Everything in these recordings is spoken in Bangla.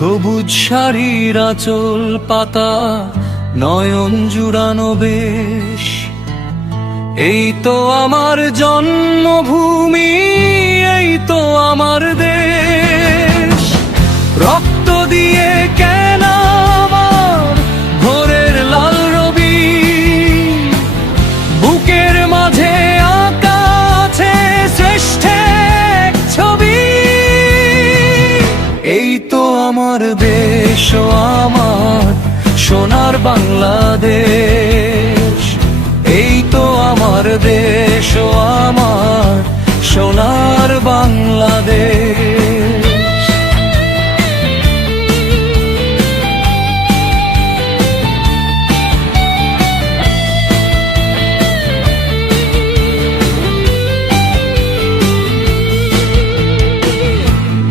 সবুজ শাড়ির আঁচল পাতা, নয়ন জুড়ানো বেশ। এই তো আমার জন্মভূমি, এই তো আমার দেশ। রক্ত দিয়ে কেন আমার ভোরের লাল রবি, বুকের মাঝে আঁকা আছে শ্রেষ্ঠের ছবি। এই তো আমার দেশ ও আমার সোনার বাংলাদেশ। এই তো আমার দেশ ও আমার সোনার বাংলাদেশ।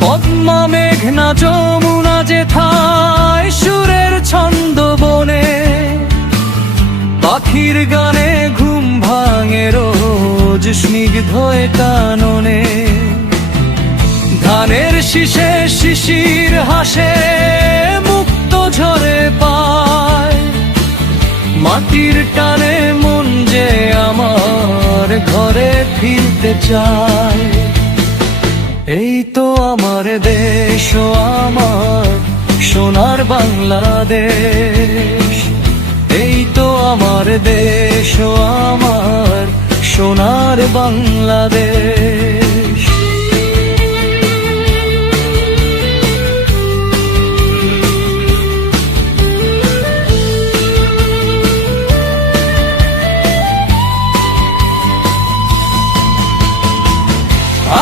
পদ্মা মেঘনা যমুনা যেথায় সুরের ছন্দ বনে, পাখির গানে ঘুম ভাঙে রোজ স্নিগ্ধ কাননে। ধানের শীষে শিশির হাসে মুক্ত ঝরে পায়, মাটির টানে মন যে আমার ঘরে ফিরতে চায়। এই তো আমার দেশ ও আমার সোনার বাংলাদেশ। এই তো আমার দেশ ও আমার সোনার বাংলাদেশ।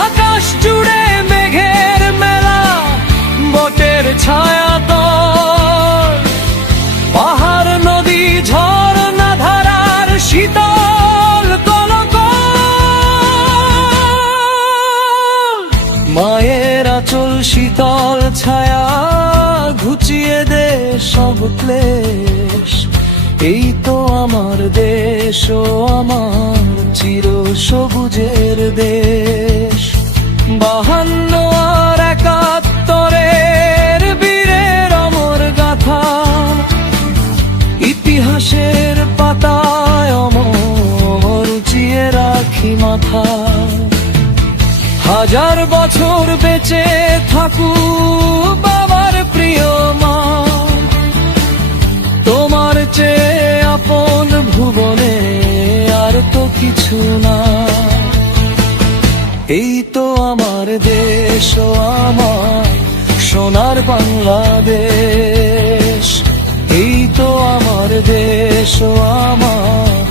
আকাশ জুড়ে মেঘের মেলা, বটের ছায়া তোর, পাহাড় নদী ঝর্ণা ধারার শীতল কলকল। মায়ের আঁচল শীতল ছায়া ঘুচিয়ে দে সব ক্লেশ। এই তো আমার দেশ ও আমার চির সবুজের দেশ। 52 আর 71 বীরের অমর গাথা, ইতিহাসের পাতায় অমর উঁচিয়ে রাখি মাথা। হাজার বছর বেঁচে থাকুক বাবার প্রিয় মা, তোমার চেয়ে আপন ভুবনে আর তো কিছু না। এই তো আমার দেশ ও আমার সোনার বাংলাদেশ। এই তো আমার দেশ ও আমার